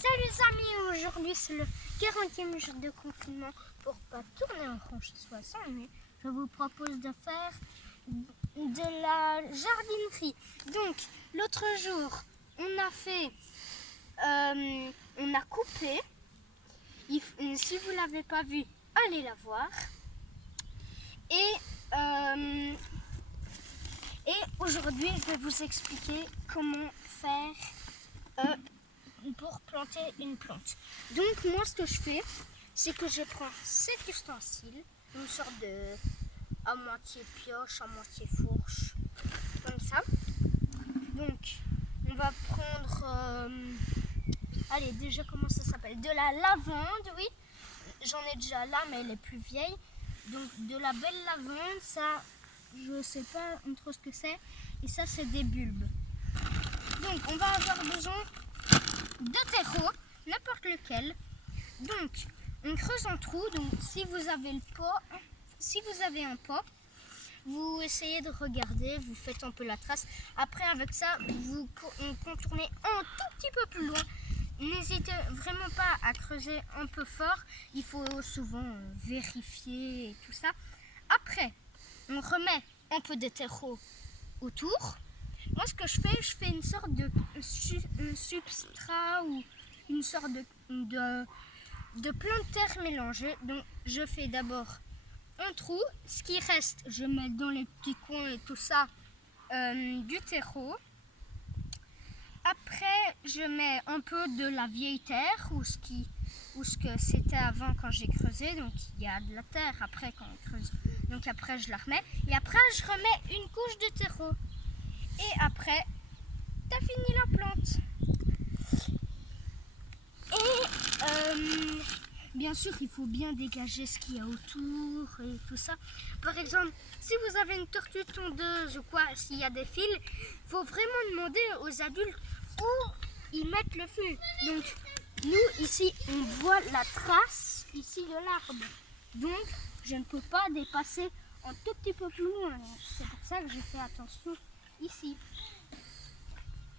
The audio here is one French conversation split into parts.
Salut amis, aujourd'hui c'est le 40e jour de confinement. Pour pas tourner en rond chez soi sans nuit, je vous propose de faire de la jardinerie. Donc l'autre jour on a fait, on a coupé. Si vous l'avez pas vu, allez la voir. Et aujourd'hui je vais vous expliquer comment faire pour planter une plante. Donc moi ce que je fais, c'est que je prends cet ustensile, une sorte de à moitié pioche, à moitié fourche, comme ça. Donc on va prendre, allez déjà comment ça s'appelle, de la lavande, oui. J'en ai déjà là mais elle est plus vieille. Donc de la belle lavande, ça je sais pas trop ce que c'est. Et ça c'est des bulbes. Donc on va avoir besoin de terreau, n'importe lequel. Donc on creuse un trou. Donc si vous avez le pot, si vous avez un pot, vous essayez de regarder, vous faites un peu la trace. Après avec ça, vous contournez un tout petit peu plus loin. N'hésitez vraiment pas à creuser un peu fort. Il faut souvent vérifier et tout ça. Après, on remet un peu de terreau autour. Moi, ce que je fais une sorte de substrat ou une sorte de plan de terre mélangé. Donc, je fais d'abord un trou. Ce qui reste, je mets dans les petits coins et tout ça du terreau. Après, je mets un peu de la vieille terre ou ce que c'était avant quand j'ai creusé. Donc, il y a de la terre après quand on creuse. Donc, après, je la remets. Et après, je remets une couche de terreau. Et après, tu as fini la plante. Et bien sûr, il faut bien dégager ce qu'il y a autour et tout ça. Par exemple, si vous avez une tortue tondeuse ou quoi, s'il y a des fils, il faut vraiment demander aux adultes où ils mettent le fil. Donc, nous, ici, on voit la trace ici de l'arbre. Donc, je ne peux pas dépasser un tout petit peu plus loin. C'est pour ça que je fais attention ici.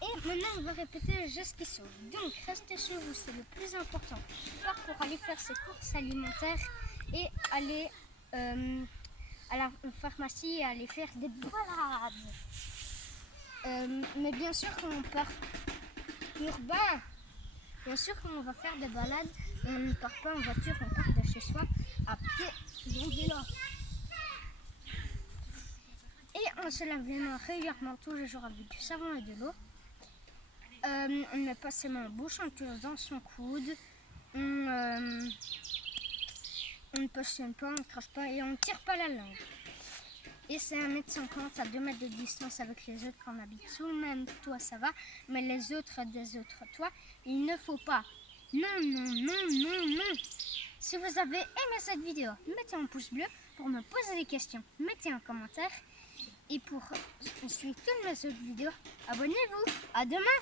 Et maintenant, on va répéter le geste qui sauve. Donc, restez chez vous, c'est le plus important. Part pour aller faire ses courses alimentaires et aller à la pharmacie et aller faire des balades. Mais bien sûr, quand on part urbain, bien sûr, quand on va faire des balades, on ne part pas en voiture, on part de chez soi à pied, donc vélo. Et on se lave les mains régulièrement tous les jours avec du savon et de l'eau. On met pas ses mains en bouche, on touche dans son coude, on ne passionne pas, on ne crache pas et on ne tire pas la langue. Et c'est 1,50 m à 2 mètres de distance avec les autres quand on habite sous le même toit, ça va, mais les autres des autres toits, il ne faut pas. Non, non, non, non, non. Si vous avez aimé cette vidéo, mettez un pouce bleu pour me poser des questions, mettez un commentaire. Et pour suivre toutes mes autres vidéos, abonnez-vous. À demain!